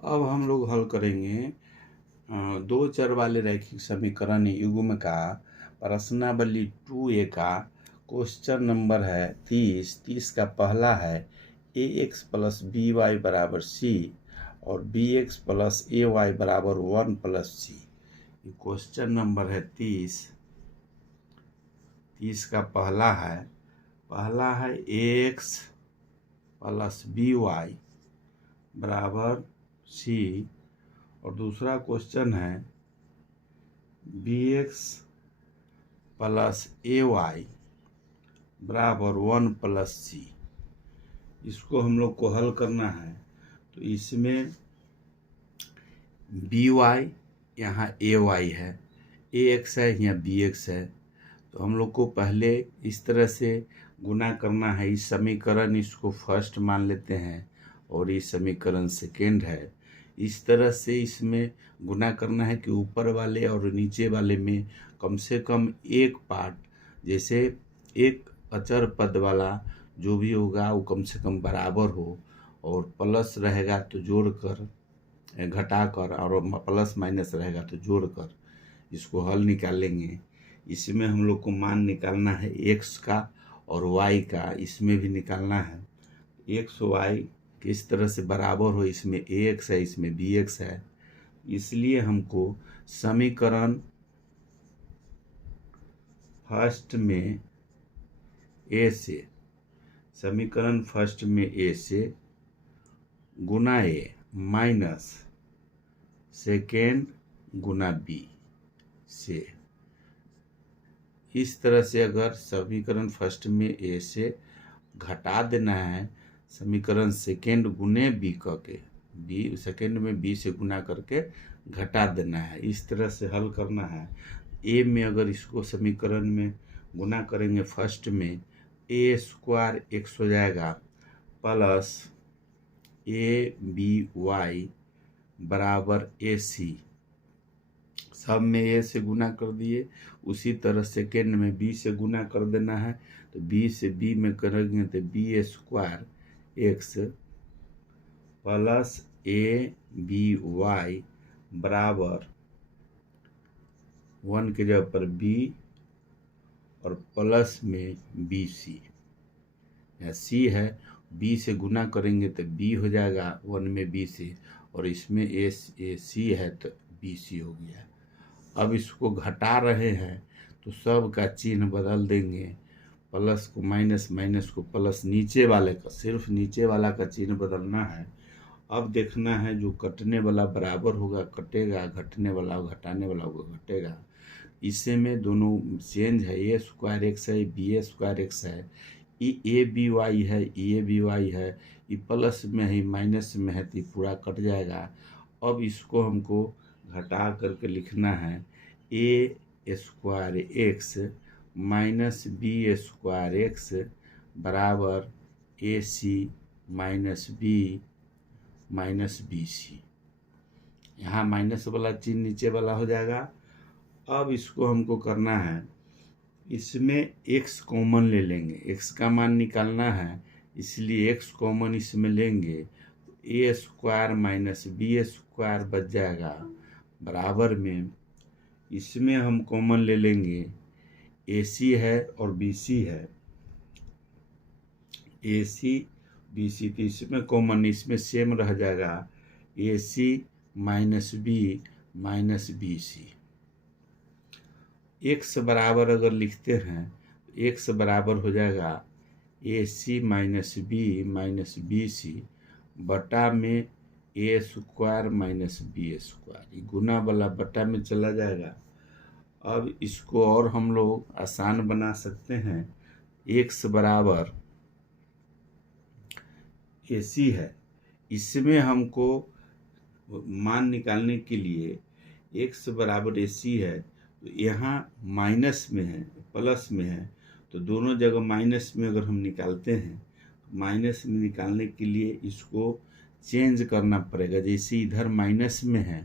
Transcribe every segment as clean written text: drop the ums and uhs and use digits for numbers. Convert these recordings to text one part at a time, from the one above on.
अब हम लोग हल करेंगे दो चर वाले रैखिक समीकरण युग्म का प्रश्नावली 2A का क्वेश्चन नंबर है 30 का पहला है ax प्लस बी वाई बराबर सी और bx प्लस ए वाई बराबर 1 प्लस सी। ये क्वेश्चन नंबर है 30 का पहला है ax प्लस बी वाई बराबर सी और दूसरा क्वेश्चन है bx प्लस ए वाई बराबर 1 प्लस सी। इसको हम लोग को हल करना है। तो इसमें बी वाई यहाँ ए वाई है, ए एक्स है, यहाँ बी एक्स है। तो हम लोग को पहले इस तरह से गुना करना है। इस समीकरण इसको फर्स्ट मान लेते हैं और ये समीकरण सेकेंड है। इस तरह से इसमें गुना करना है कि ऊपर वाले और नीचे वाले में कम से कम एक पार्ट, जैसे एक अचर पद वाला जो भी होगा वो कम से कम बराबर हो और प्लस रहेगा तो जोड़कर घटाकर और प्लस माइनस रहेगा तो जोड़कर इसको हल निकालेंगे। इसमें हम लोग को मान निकालना है एक्स का और वाई का, इसमें भी निकालना है। एक्स वाई किस तरह से बराबर हो, इसमें ए एक्स है, इसमें बी एक्स है। इसलिए हमको समीकरण फर्स्ट में ए से गुना ए माइनस सेकेंड गुना बी से, इस तरह से अगर समीकरण फर्स्ट में ए से घटा देना है समीकरण सेकेंड गुने बी करके, बी सेकेंड में बी से गुना करके घटा देना है। इस तरह से हल करना है। ए में अगर इसको समीकरण में गुना करेंगे फर्स्ट में, ए स्क्वायर एक्स हो जाएगा प्लस ए बी वाई बराबर ए सी। सब में ए से गुना कर दिए। उसी तरह सेकेंड में बी से गुना कर देना है। तो बी से बी में करेंगे तो B square X plus A B Y बराबर 1 के जगह पर बी और प्लस में बी सी। या सी है, बी से गुना करेंगे तो बी हो जाएगा 1 में बी से, और इसमें ए सी है तो बी सी हो गया। अब इसको घटा रहे हैं तो सब का चिन्ह बदल देंगे। प्लस को माइनस, माइनस को प्लस, नीचे वाले का सिर्फ नीचे वाला का चिन्ह बदलना है। अब देखना है जो कटने वाला बराबर होगा कटेगा, घटने वाला घटाने वाला होगा घटेगा। इसे में दोनों चेंज है, ए स्क्वायर एक्स है, बी ए स्क्वायर एक्स है, ए बी वाई है, ए बी वाई है, ये प्लस में है माइनस में है तो पूरा कट जाएगा। अब इसको हमको घटा करके लिखना है A square X minus B square X बराबर A C minus B C. यहाँ माइनस वाला चिन्ह नीचे वाला हो जाएगा। अब इसको हमको करना है, इसमें x कॉमन ले लेंगे, x का मान निकालना है, इसलिए x कॉमन इसमें लेंगे तो ए स्क्वायर माइनस बी स्क्वायर बच जाएगा बराबर में, इसमें हम कॉमन ले लेंगे ए सी है और बी सी है, ए सी बी सी, तो इसमें कॉमन इसमें सेम रह जाएगा ए C minus B C. X बराबर अगर लिखते हैं तो एक्स बराबर हो जाएगा ए सी माइनस बी सी बटा में ए स्क्वायर माइनस बी स्क्वायर, ये गुना वाला बटा में चला जाएगा। अब इसको और हम लोग आसान बना सकते हैं। एक्स बराबर ए सी है, इसमें हमको मान निकालने के लिए एक्स बराबर ए सी है तो यहाँ माइनस में है प्लस में है, तो दोनों जगह माइनस में अगर हम निकालते हैं तो माइनस में निकालने के लिए इसको चेंज करना पड़ेगा। जैसे इधर माइनस में है,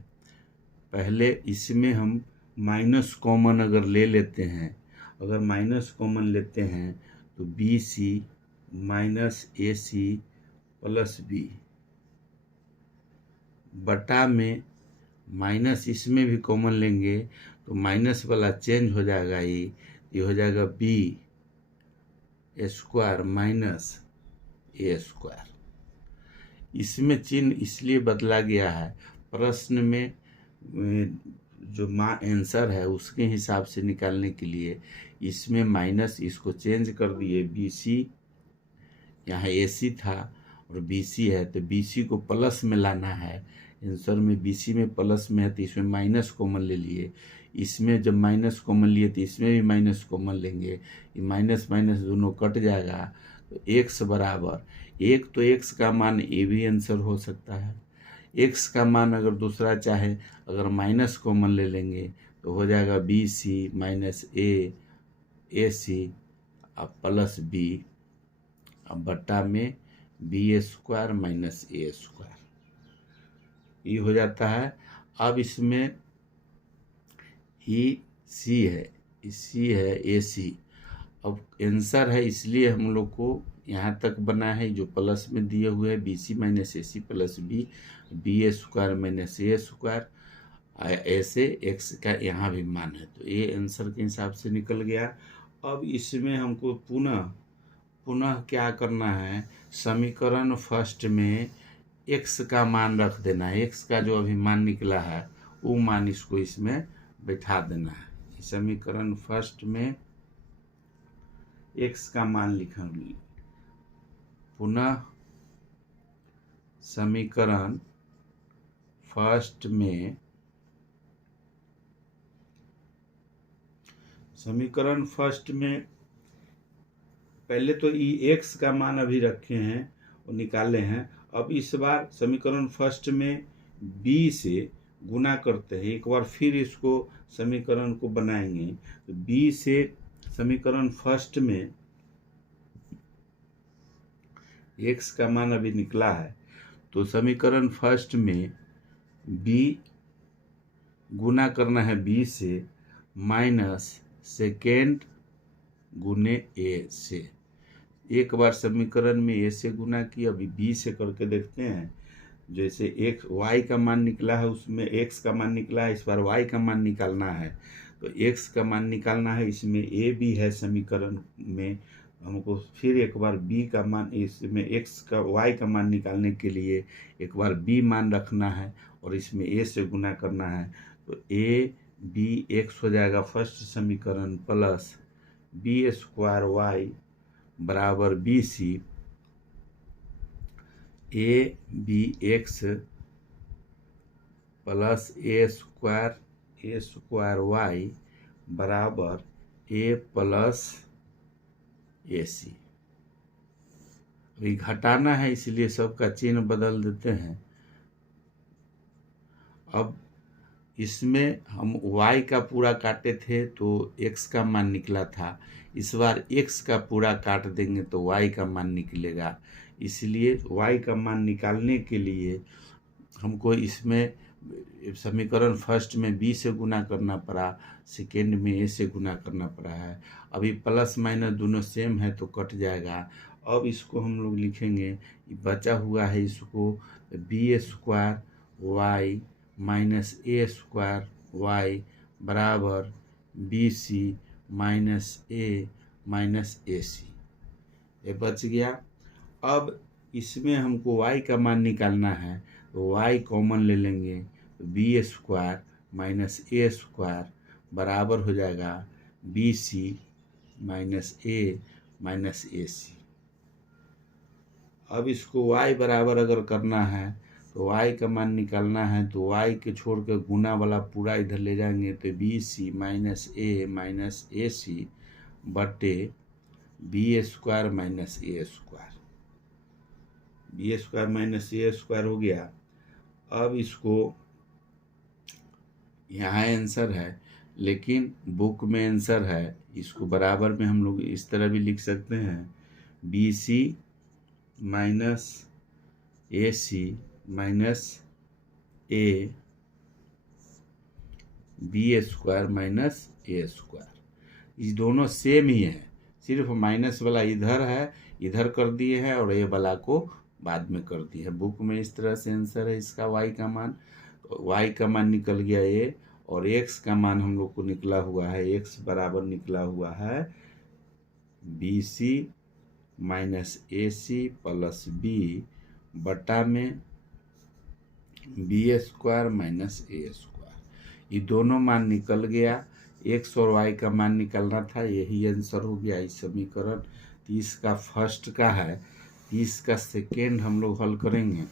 पहले इसमें हम माइनस कॉमन अगर ले लेते हैं, अगर माइनस कॉमन लेते हैं तो B C minus A C plus B बटा में माइनस इसमें भी कॉमन लेंगे तो माइनस वाला चेंज हो जाएगा, ये हो जाएगा B square minus A square. इसमें चिन्ह इसलिए बदला गया है, प्रश्न में जो आंसर है उसके हिसाब से निकालने के लिए इसमें माइनस इसको चेंज कर दिए, बी सी यहाँ ए सी था और बी सी है तो बी सी को प्लस में लाना है। आंसर में बी सी में प्लस में है तो इसमें माइनस कॉमन ले लिए, इसमें जब माइनस कॉमन लिए तो इसमें भी माइनस कॉमन लेंगे, ये माइनस माइनस दोनों कट जाएगा तो एक्स बराबर एक, तो एक्स का मान ए भी आंसर हो सकता है। एक्स का मान अगर दूसरा चाहे अगर माइनस कॉमन ले लेंगे तो हो जाएगा बी सी माइनस ए सी अब प्लस बी अब बट्टा में B square minus A square, ये हो जाता है। अब इसमें ही सी है, सी है ए सी, अब आंसर है इसलिए हम लोग को यहाँ तक बना है जो प्लस में दिए हुए है B C minus A C plus B square minus A square, ऐसे एक्स का यहाँ भी मान है तो ये आंसर के हिसाब से निकल गया। अब इसमें हमको पुनः क्या करना है, समीकरण फर्स्ट में एक्स का मान रख देना है, एक्स का जो अभी मान निकला है वो मान इसको इसमें बैठा देना है। समीकरण फर्स्ट में एक्स का मान लिखा, पुनः समीकरण फर्स्ट में पहले तो एक्स का मान अभी रखे हैं और निकाले हैं। अब इस बार समीकरण फर्स्ट में बी से गुना करते हैं, एक बार फिर इसको समीकरण को बनाएंगे तो बी से समीकरण फर्स्ट में एक्स का मान अभी निकला है तो समीकरण फर्स्ट में बी गुना करना है बी से माइनस सेकेंड गुने ए से, एक बार समीकरण में ए से गुना किया, अभी बी से करके देखते हैं। जैसे एक वाई का मान निकला है उसमें एक्स का मान निकला है, इस बार वाई का मान निकालना है तो एक्स का मान निकालना है, इसमें ए भी है समीकरण में, हमको फिर एक बार बी का मान, इसमें एक्स का वाई का मान निकालने के लिए एक बार बी मान रखना है और इसमें ए से गुना करना है तो ए बी एक्स हो जाएगा फर्स्ट समीकरण प्लस बी स्क्वायर वाई बराबर B C, A B X plus A square Y बराबर ए प्लस ए सी। अभी घटाना है इसलिए सबका चिन्ह बदल देते हैं। अब इसमें हम y का पूरा काटे थे तो x का मान निकला था, इस बार x का पूरा काट देंगे तो y का मान निकलेगा, इसलिए y का मान निकालने के लिए हमको इसमें समीकरण फर्स्ट में b से गुना करना पड़ा, सेकेंड में a से गुना करना पड़ा है। अभी प्लस माइनस दोनों सेम है तो कट जाएगा। अब इसको हम लोग लिखेंगे, बचा हुआ है इसको B square Y minus A square Y बराबर बी सी माइनस ए सी, ये बच गया। अब इसमें हमको y का मान निकालना है तो y कॉमन ले लेंगे तो B square minus A square बराबर हो जाएगा बी सी माइनस ए सी। अब इसको y बराबर अगर करना है तो y का मान निकालना है तो y के छोड़ के गुना वाला पूरा इधर ले जाएंगे तो बी सी माइनस ए सी बटे B square minus A square, B square minus A square हो गया। अब इसको यहाँ आंसर है लेकिन बुक में आंसर है, इसको बराबर में हम लोग इस तरह भी लिख सकते हैं B C minus A C minus A B square minus A square, ये दोनों सेम ही है, सिर्फ माइनस वाला इधर है, इधर कर दिए हैं और ए वाला को बाद में कर दी है। बुक में इस तरह से आंसर है इसका y का मान। y का मान निकल गया a, और x का मान हम लोग को निकला हुआ है, x बराबर निकला हुआ है BC minus AC plus B बटा में B² माइनस A²। ये दोनों मान निकल गया। x और y का मान निकलना था, यही आंसर हो गया इस समीकरण 30 का फर्स्ट का है। 30 का सेकेंड हम लोग हल करेंगे।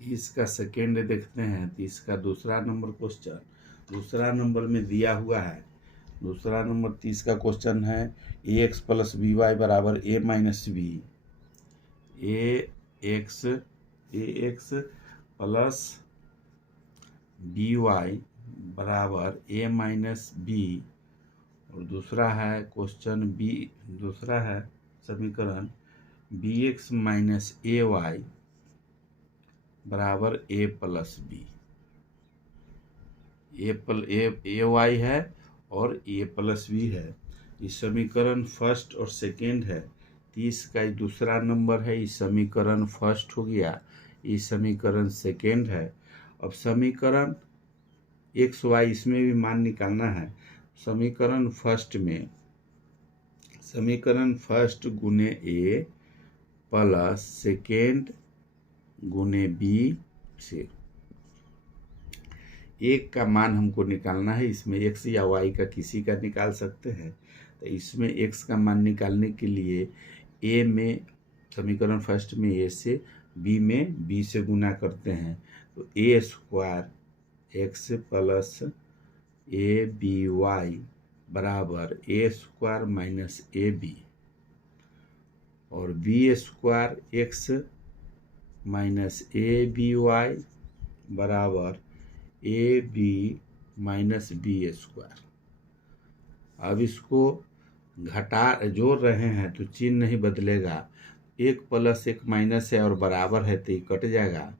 इसका सेकेंड देखते हैं। 30 का दूसरा नंबर क्वेश्चन, दूसरा नंबर में दिया हुआ है। दूसरा नंबर 30 का क्वेश्चन है ax प्लस by बराबर a minus B. ax plus by बराबर a माइनस बी, और दूसरा है क्वेश्चन b, दूसरा है समीकरण bx माइनस ay बराबर a प्लस बी। ay है और a प्लस बी है। इस समीकरण फर्स्ट और सेकेंड है। 30 का दूसरा नंबर है, इस समीकरण फर्स्ट हो गया, इस समीकरण सेकेंड है। अब समीकरण एक्स वाई इसमें भी मान निकालना है। समीकरण फर्स्ट में समीकरण फर्स्ट गुने ए प्लस सेकेंड गुने बी से एक का मान हमको निकालना है। इसमें एक्स या वाई का किसी का निकाल सकते हैं। तो इसमें एक्स का मान निकालने के लिए ए में समीकरण फर्स्ट में ए से, बी में बी से गुना करते हैं। तो a² X plus A B Y बराबर a² माइनस ए बी, और b² X minus A B Y बराबर ए बी माइनस b²। अब इसको जोड़ रहे हैं तो चिन्ह नहीं बदलेगा। एक प्लस एक माइनस है और बराबर है तो ये कट जाएगा।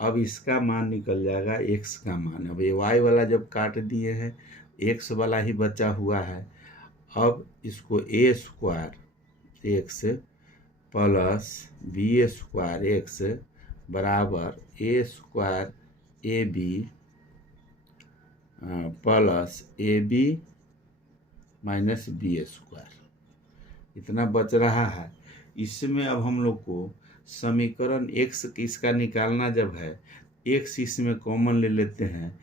अब इसका मान निकल जाएगा x का मान। अब ये y वाला जब काट दिए हैं, x वाला ही बचा हुआ है। अब इसको a² X plus b² X बराबर a² A B plus A B minus b²। इतना बच रहा है। इसमें अब हम लोग को समीकरण x इसका निकालना जब है, x इसमें कॉमन ले लेते हैं,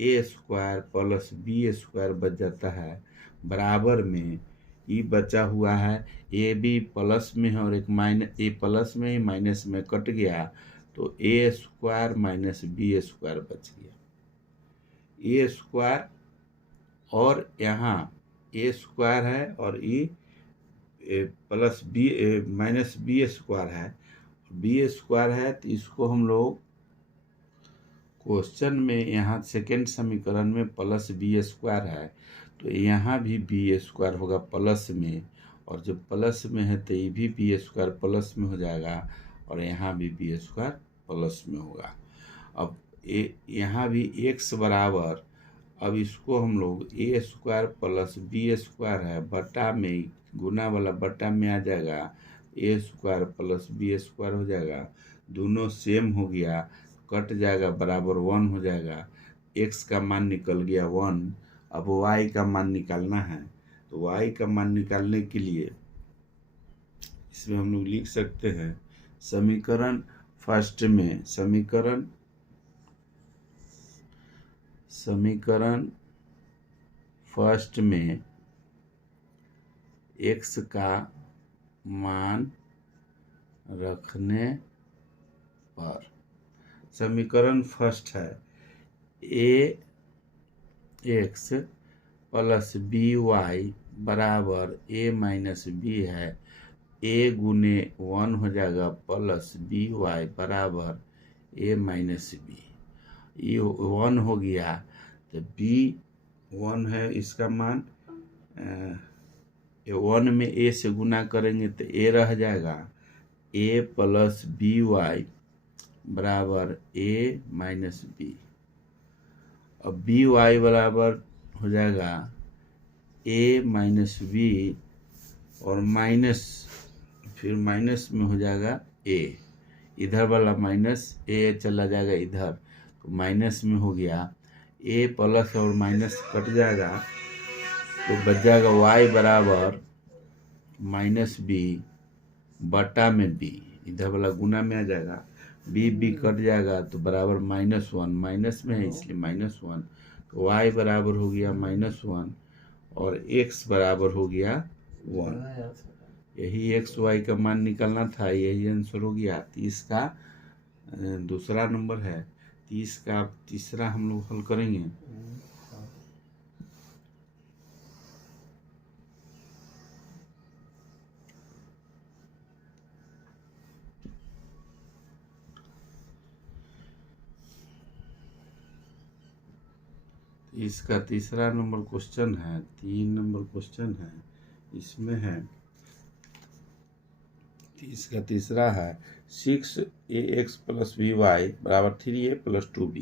a² प्लस b² बच जाता है, बराबर में ई बचा हुआ है। ए बी प्लस में है और एक माइनस, ए प्लस में ही माइनस में कट गया, तो a² माइनस b² बच गया। a² और यहाँ a² है और E plus B minus b² है, b² है। तो इसको हम लोग क्वेश्चन में यहाँ सेकेंड समीकरण में प्लस b² है, तो यहाँ भी b² होगा प्लस में, और जब प्लस में है तो ये भी b² प्लस में हो जाएगा, और यहाँ भी b² प्लस में होगा। अब यहाँ भी x बराबर, अब इसको हम लोग a² प्लस b² है बटा में, गुना वाला बटा में आ जाएगा, a² प्लस b² हो जाएगा। दोनों सेम हो गया, कट जाएगा, बराबर 1 हो जाएगा। x का मान निकल गया 1। अब y का मान निकालना है। तो y का मान निकालने के लिए इसमें हम लोग लिख सकते हैं समीकरण फर्स्ट में समीकरण फर्स्ट में x का मान रखने पर, समीकरण फर्स्ट है ax प्लस by बराबर a माइनस बी है, a गुने 1 हो जाएगा प्लस by बराबर a माइनस बी। ये 1 हो गया तो b 1 है इसका मान। 1 में a से गुना करेंगे तो a रह जाएगा, a प्लस by बराबर a माइनस बी। अब by बराबर हो जाएगा ए माइनस बी और माइनस, फिर माइनस में हो जाएगा ए, इधर वाला माइनस ए चला जाएगा इधर, तो माइनस में हो गया ए, प्लस और माइनस कट जाएगा तो बच जाएगा वाई बराबर माइनस बी बटा में बी, इधर वाला गुना में आ जाएगा, बी बी कट जाएगा तो बराबर -1, माइनस में है इसलिए -1, तो वाई बराबर हो गया -1 और एक्स बराबर हो गया 1। यही एक्स वाई का मान निकालना था, यही आंसर हो गया। 30 का दूसरा नंबर है, 30 का तीसरा हम लोग हल करेंगे। इसका तीसरा नंबर क्वेश्चन है, 3 नंबर क्वेश्चन है, इसमें है, इसका तीसरा है 6ax + by बराबर 3a + 2b।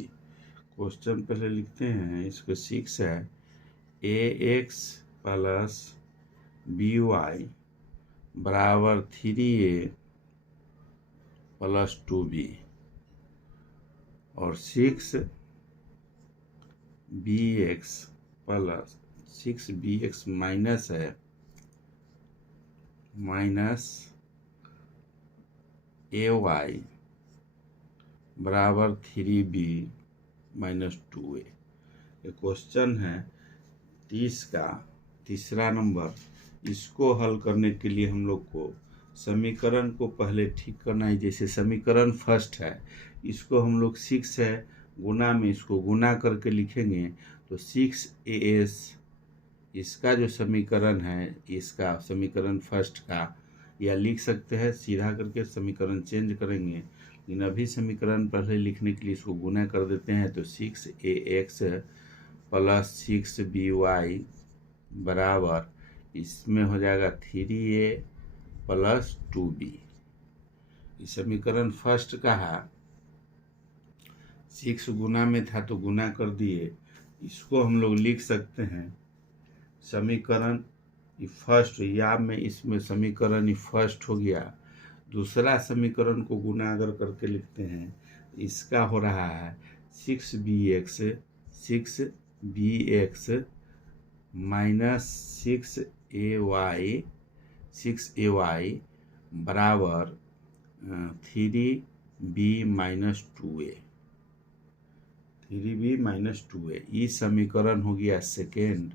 क्वेश्चन पहले लिखते हैं, इसको 6 है ax + by बराबर 3a + 2b और 6bx माइनस है -ay बराबर 3b - 2a। ये क्वेश्चन है 30 का तीसरा नंबर। इसको हल करने के लिए हम लोग को समीकरण को पहले ठीक करना है। जैसे समीकरण फर्स्ट है, इसको हम लोग 6 है गुना में, इसको गुना करके लिखेंगे तो 6as, इसका जो समीकरण है, इसका समीकरण फर्स्ट का, या लिख सकते हैं सीधा करके समीकरण चेंज करेंगे, लेकिन अभी समीकरण पहले लिखने के लिए इसको गुना कर देते हैं। तो 6ax + 6by बराबर, इसमें हो जाएगा 3a + 2b। इस समीकरण फर्स्ट का है, 6 गुना में था तो गुना कर दिए। इसको हम लोग लिख सकते हैं समीकरण फर्स्ट, या में इसमें समीकरण फर्स्ट हो गया। दूसरा समीकरण को गुना अगर करके लिखते हैं, इसका हो रहा है 6bx - 6ay बराबर 3b - 2a, 3b - 2a। ये समीकरण हो गया सेकेंड।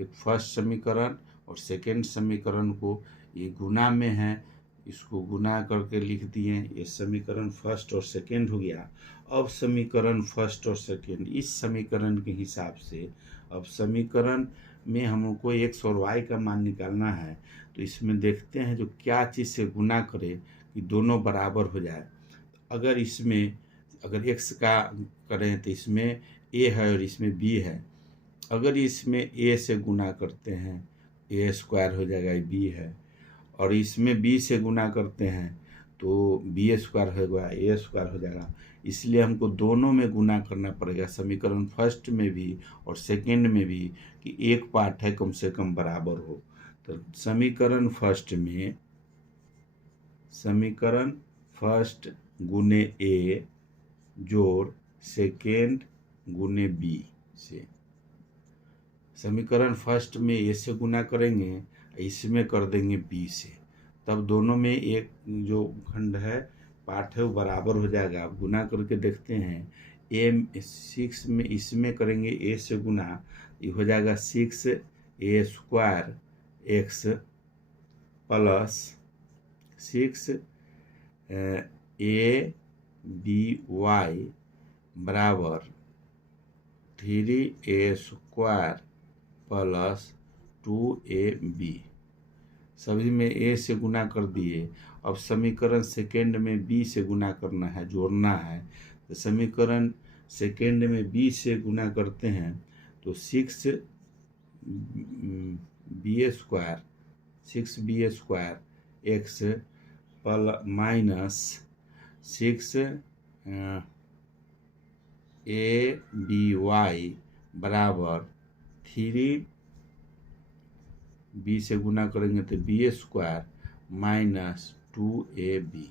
एक फर्स्ट समीकरण और सेकेंड समीकरण को ये गुना में है, इसको गुना करके लिख दिए, ये समीकरण फर्स्ट और सेकेंड हो गया। अब समीकरण फर्स्ट और सेकेंड, इस समीकरण के हिसाब से अब समीकरण में हमको एक्स और वाई का मान निकालना है। तो इसमें देखते हैं जो क्या चीज़ से गुना करे कि दोनों बराबर हो जाए। अगर इसमें अगर एक्स का करें तो इसमें ए है और इसमें बी है। अगर इसमें ए से गुना करते हैं, a² हो जाएगा, ये बी है, और इसमें बी से गुना करते हैं तो b² होगा, a² हो जाएगा। इसलिए हमको दोनों में गुना करना पड़ेगा, समीकरण फर्स्ट में भी और सेकेंड में भी, कि एक पार्ट है कम से कम बराबर हो। तो समीकरण फर्स्ट गुने ए जोड़ सेकेंड गुने बी से, समीकरण फर्स्ट में ए से गुना करेंगे, इसमें कर देंगे बी से, तब दोनों में एक जो खंड है पार्ट है वो बराबर हो जाएगा। अब गुना करके देखते हैं, ए 6 में इसमें करेंगे ए से गुना, ये हो जाएगा 6a² x + 6aby बराबर 3a² + 2ab। सभी में ए से गुना कर दिए। अब समीकरण सेकेंड में बी से गुना करना है, जोड़ना है। तो समीकरण सेकेंड में बी से गुना करते हैं तो 6b² x -6aby बराबर 3a² बी से गुना करेंगे तो बी स्क्वायर माइनस 2ab।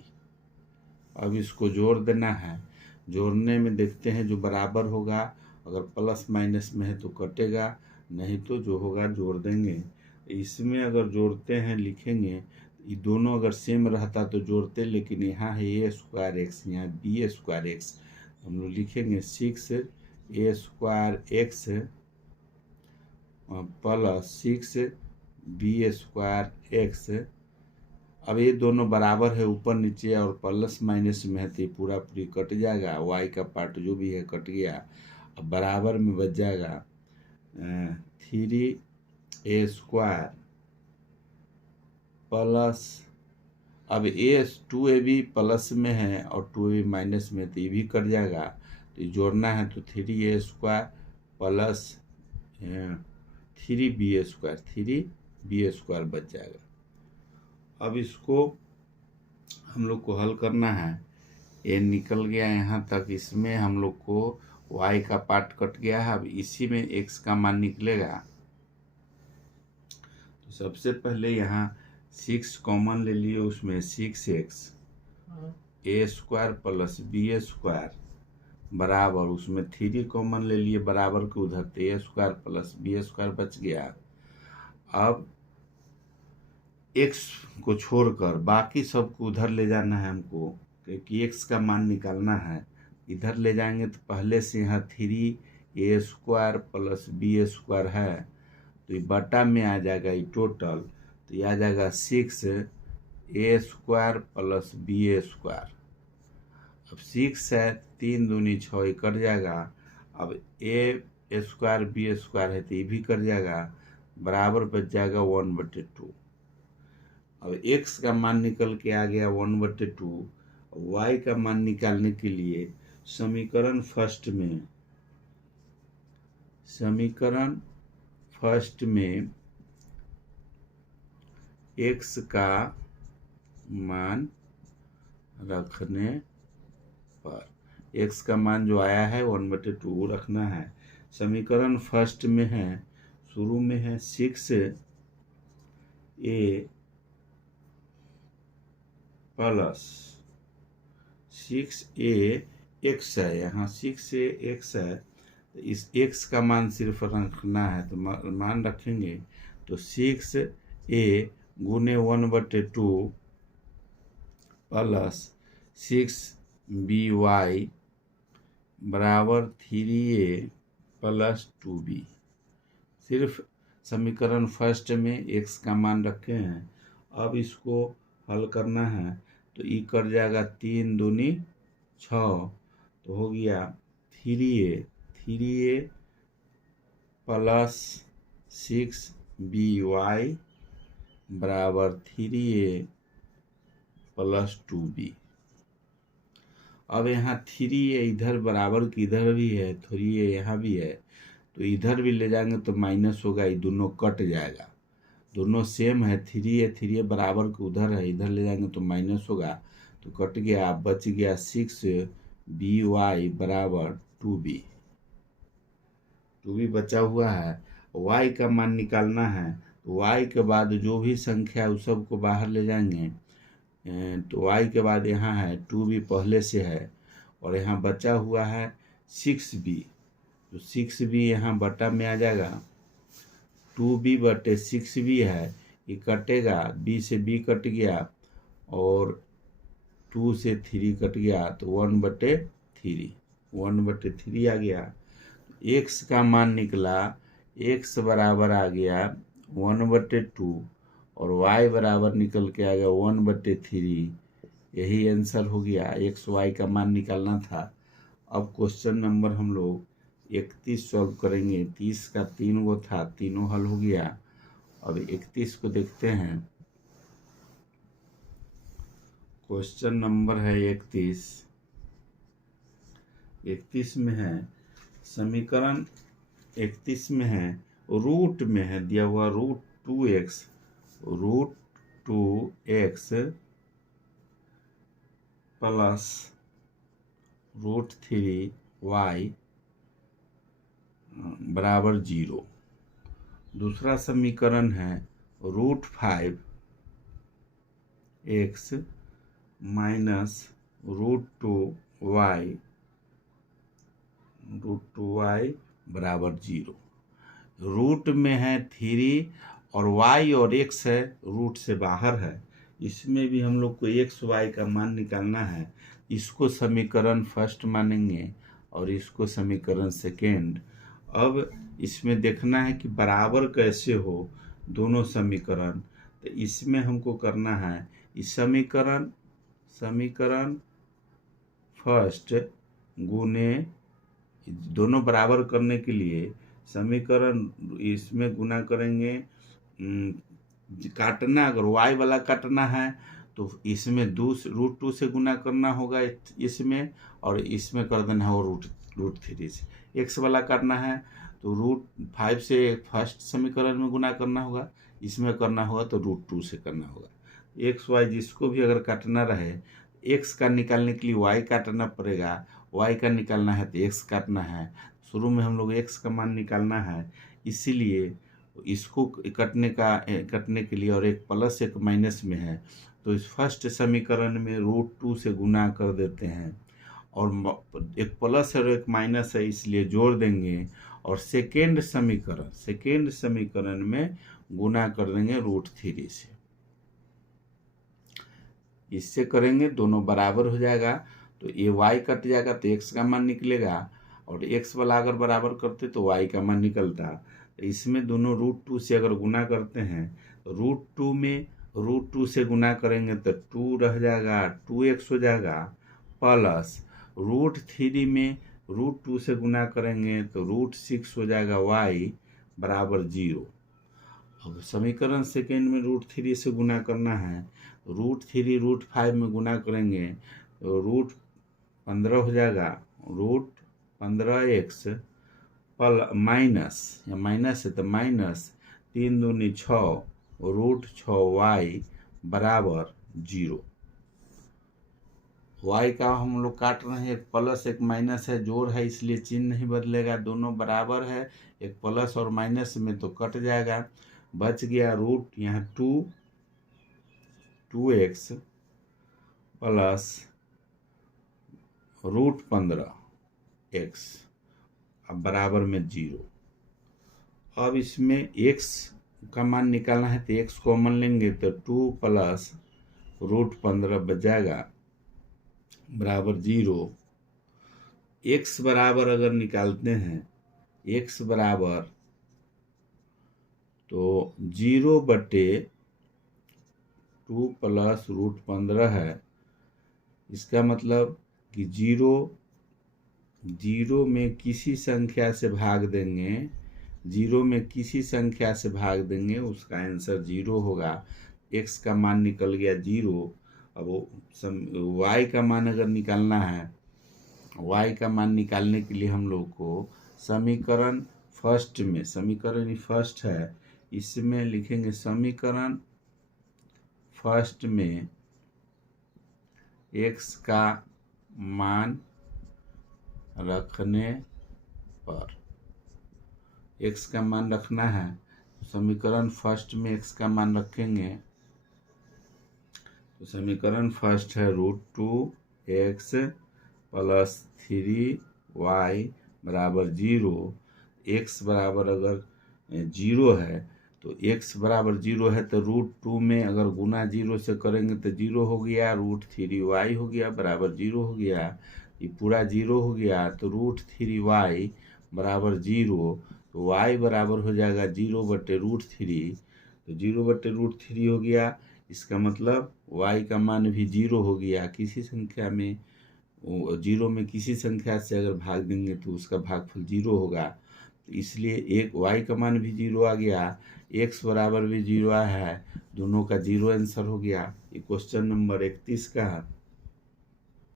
अब इसको जोड़ देना है। जोड़ने में देखते हैं जो बराबर होगा, अगर प्लस माइनस में है तो कटेगा, नहीं तो जो होगा जोड़ देंगे। इसमें अगर जोड़ते हैं लिखेंगे, ये दोनों अगर सेम रहता तो जोड़ते, लेकिन यहाँ है ए स्क्वायर एक्स, यहाँ बी स्क्वायर एक्स, हम लोग लिखेंगे 6a square X plus 6b square x. अब ये दोनों बराबर है, ऊपर नीचे और प्लस माइनस में है तो ये पूरा पूरी कट जाएगा, वाई का पार्ट जो भी है कट गया। अब बराबर में बच जाएगा 3a स्क्वायर प्लस, अब ए 2ab प्लस में है और 2ab माइनस में, तो ये भी कट जाएगा, तो ये जोड़ना है तो 3a square plus 3b square बच जाएगा। अब इसको हम लोग को हल करना है। ये निकल गया यहाँ तक, इसमें हम लोग को y का पार्ट कट गया है। अब इसी में x का मान निकलेगा, तो सबसे पहले यहाँ 6 कॉमन ले लिए, उसमें 6x a square plus b square बराबर, उसमें 3 कॉमन ले लिए बराबर के उधर, तो a square plus b square बच गया। अब x को छोड़कर बाकी सबको उधर ले जाना है हमको, क्योंकि x का मान निकालना है। इधर ले जाएंगे तो पहले से यहाँ 3a square plus b square है, तो ये बटा में आ जाएगा ये टोटल, तो ये आ जाएगा 6a square plus b square. अब 6 है, 3 दूनी 6, ये कट जाएगा। अब a स्क्वायर b स्क्वायर है तो ये भी कट जाएगा, बराबर बच जाएगा 1/2। अब x का मान निकल के आ गया 1/2। y का मान निकालने के लिए समीकरण फर्स्ट में x का मान रखने पर, x का मान जो आया है 1/2 रखना है। समीकरण फर्स्ट में है, शुरू में है 6a प्लस 6a x है, यहाँ 6a x है, तो इस x का मान सिर्फ रखना है, तो मान रखेंगे तो 6a गुने 1/2 प्लस 6by बराबर 3a प्लस 2b। सिर्फ समीकरण फर्स्ट में x का मान रखे हैं। अब इसको हल करना है, तो ई कर जाएगा 3 दूनी 6, तो हो गया 3a प्लस 6by बराबर 3a प्लस 2b। अब यहाँ 3a इधर बराबर की इधर भी है, 3a यहाँ भी है, तो इधर भी ले जाएंगे तो माइनस होगा, ये दोनों कट जाएगा, दोनों सेम है। 3a बराबर के उधर है, इधर ले जाएंगे तो माइनस होगा, तो कट गया, बच गया 6by बराबर 2b। 2b बचा हुआ है। y का मान निकालना है, तो y के बाद जो भी संख्या है उस सबको बाहर ले जाएंगे, तो y के बाद यहाँ है 2b पहले से है, और यहाँ बचा हुआ है 6b, तो 6b यहाँ बटा में आ जाएगा, 2b/6b है, ये कटेगा, b से b कट गया और 2 से 3 कट गया, तो 1/3 आ गया। x का मान निकला, x बराबर आ गया 1/2 और y बराबर निकल के आ गया 1/3। यही आंसर हो गया, x y का मान निकालना था। अब क्वेश्चन नंबर हम लोग 31 सॉल्व करेंगे। 30 का 3 वो था, तीनों हल हो गया। अब 31 को देखते हैं। क्वेश्चन नंबर है 31 में है, समीकरण 31 में है, रूट में है दिया हुआ √2x प्लस √3y बराबर 0। दूसरा समीकरण है √5 x माइनस √2y बराबर 0। रूट में है 3 और y और x है रूट से बाहर है। इसमें भी हम लोग को x y का मान निकालना है। इसको समीकरण फर्स्ट मानेंगे और इसको समीकरण सेकेंड। अब इसमें देखना है कि बराबर कैसे हो दोनों समीकरण। तो इसमें हमको करना है इस समीकरण फर्स्ट गुने दोनों बराबर करने के लिए समीकरण इसमें गुना करेंगे। काटना अगर y वाला काटना है तो इसमें √2 से गुना करना होगा इसमें, और इसमें कर देना है वो √3 से। x वाला काटना है तो √5 से फर्स्ट समीकरण में गुना करना होगा, इसमें करना होगा तो √2 से करना होगा। x y जिसको भी अगर काटना रहे x का निकालने के लिए y काटना पड़ेगा, y का निकालना है तो x काटना है। शुरू में हम लोग x का मान निकालना है, इसीलिए इसको कटने के लिए और एक प्लस एक माइनस में है तो इस फर्स्ट समीकरण में √2 से गुना कर देते हैं, और एक प्लस और एक माइनस है इसलिए जोड़ देंगे, और सेकेंड समीकरण में गुना कर देंगे √3 से। इससे करेंगे दोनों बराबर हो जाएगा तो ये y कट जाएगा तो x का मान निकलेगा, और x वाला अगर बराबर करते तो y का मान निकलता। तो इसमें दोनों √2 से अगर गुना करते हैं तो √2 में √2 से गुना करेंगे तो 2 रह जाएगा, 2x हो जाएगा, प्लस √3 में √2 से गुना करेंगे तो √6 हो जाएगा, y बराबर 0। अब समीकरण सेकेंड में √3 से गुना करना है, √3 √5 में गुना करेंगे तो √15 हो जाएगा, √15x माइनस है तो माइनस 3 दूनी 6 √6y बराबर 0। y का हम लोग काट रहे हैं, एक प्लस एक माइनस है, जोड़ है इसलिए चिन्ह नहीं बदलेगा, दोनों बराबर है। एक प्लस और माइनस में तो कट जाएगा, बच गया रूट यहाँ 2x प्लस √15x अब बराबर में 0। अब इसमें x का मान निकालना है तो x कॉमन लेंगे तो 2 प्लस √15 बच जाएगा बराबर 0। x बराबर अगर निकालते हैं x बराबर तो 0/2 प्लस √15 है। इसका मतलब कि 0 में किसी संख्या से भाग देंगे, 0 में किसी संख्या से भाग देंगे उसका आंसर 0 होगा। x का मान निकल गया 0। अब y का मान अगर निकालना है, y का मान निकालने के लिए हम लोग को समीकरण फर्स्ट है, इसमें लिखेंगे समीकरण फर्स्ट में x का मान रखने पर x का मान रखना है, समीकरण फर्स्ट में x का मान रखेंगे तो समीकरण फर्स्ट है √2x प्लस 3y बराबर 0। x बराबर अगर 0 है तो x बराबर 0 है तो √2 में अगर गुना 0 से करेंगे तो 0 हो गया, √3y हो गया बराबर 0 हो गया, ये पूरा 0 हो गया तो √3y बराबर 0। तो y बराबर हो जाएगा 0/√3, तो 0/√3 हो गया। इसका मतलब y का मान भी 0 हो गया। किसी संख्या में 0 में किसी संख्या से अगर भाग देंगे तो उसका भागफल 0 होगा, तो इसलिए एक y का मान भी 0 आ गया, x बराबर भी 0 आया है, दोनों का 0 आंसर हो गया। ये क्वेश्चन नंबर 31 का है।